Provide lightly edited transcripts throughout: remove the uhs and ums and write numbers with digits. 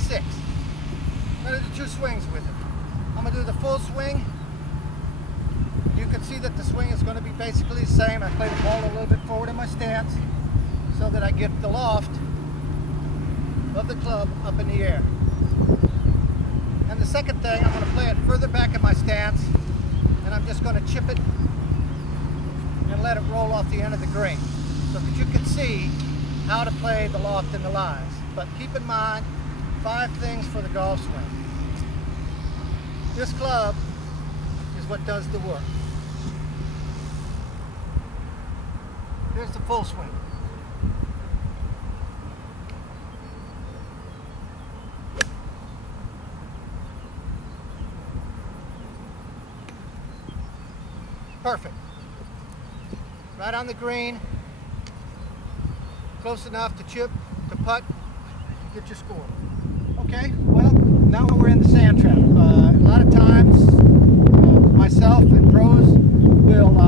56. I'm going to do 2 swings with it. I'm going to do the full swing. You can see that the swing is going to be basically the same. I play the ball a little bit forward in my stance so that I get the loft of the club up in the air. And the second thing, I'm going to play it further back in my stance, and I'm just going to chip it and let it roll off the end of the green so that you can see how to play the loft and the lies. But keep in mind 5 things for the golf swing. This club is what does the work. Here's the full swing. Perfect. Right on the green, close enough to chip, to putt, get your score. Okay, well, now we're in the sand trap. A lot of times, myself and pros will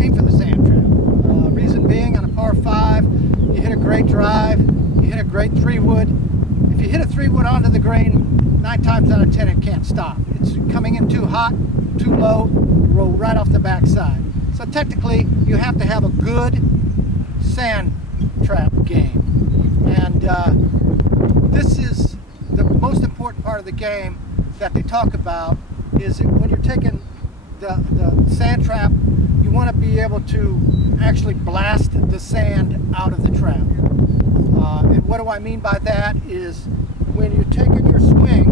aim for the sand trap. Reason being, on a par 5, you hit a great drive, you hit a great 3-wood. If you hit a 3-wood onto the green, 9 times out of 10 it can't stop. It's coming in too hot, too low, roll right off the backside. So technically, you have to have a good sand trap game. And this is the most important part of the game that they talk about, is when you're taking the sand trap, you want to be able to actually blast the sand out of the trap. And what do I mean by that is when you're taking your swing,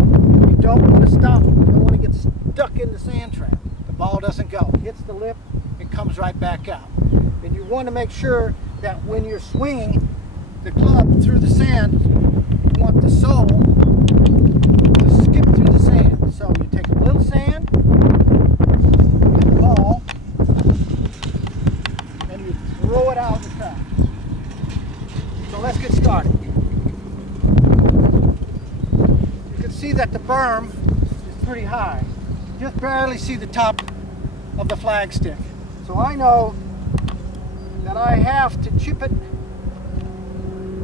you don't want to stop. You don't want to get stuck in the sand trap. The ball doesn't go. It hits the lip, it comes right back out. And you want to make sure that when you're swinging the club through the sand, you want the sole to skip through the sand. So you take a little sand, get the ball, and you throw it out of the trap. So let's get started. You can see that the berm is pretty high. You just barely see the top of the flagstick. So I know that I have to chip it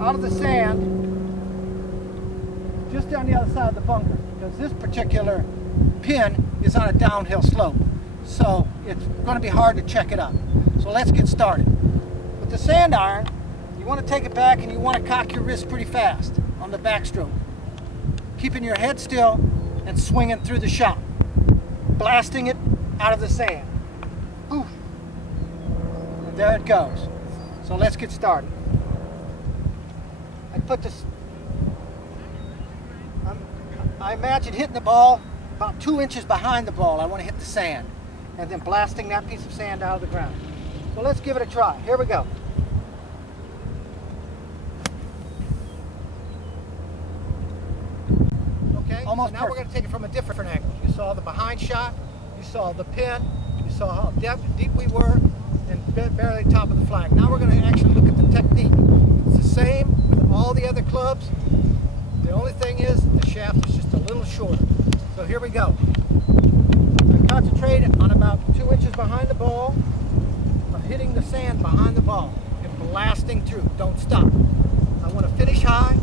out of the sand just on the other side of the bunker, because this particular pin is on a downhill slope. So it's going to be hard to check it up. So let's get started. With the sand iron, you want to take it back and you want to cock your wrist pretty fast on the backstroke, keeping your head still and swinging through the shot, blasting it out of the sand. Oof. And there it goes. So let's get started. I put this, I imagine hitting the ball about 2 inches behind the ball. I want to hit the sand, and then blasting that piece of sand out of the ground. So let's give it a try. Here we go. Okay, almost. So now we're going to take it from a different angle. You saw the behind shot, you saw the pin, you saw how deep we were, and barely top of the flag. Now we're going to actually look at the technique. It's the same with all the other clubs. The only thing is the shaft is just a little shorter. So here we go. I concentrate on about 2 inches behind the ball, of hitting the sand behind the ball and blasting through. Don't stop. I want to finish high.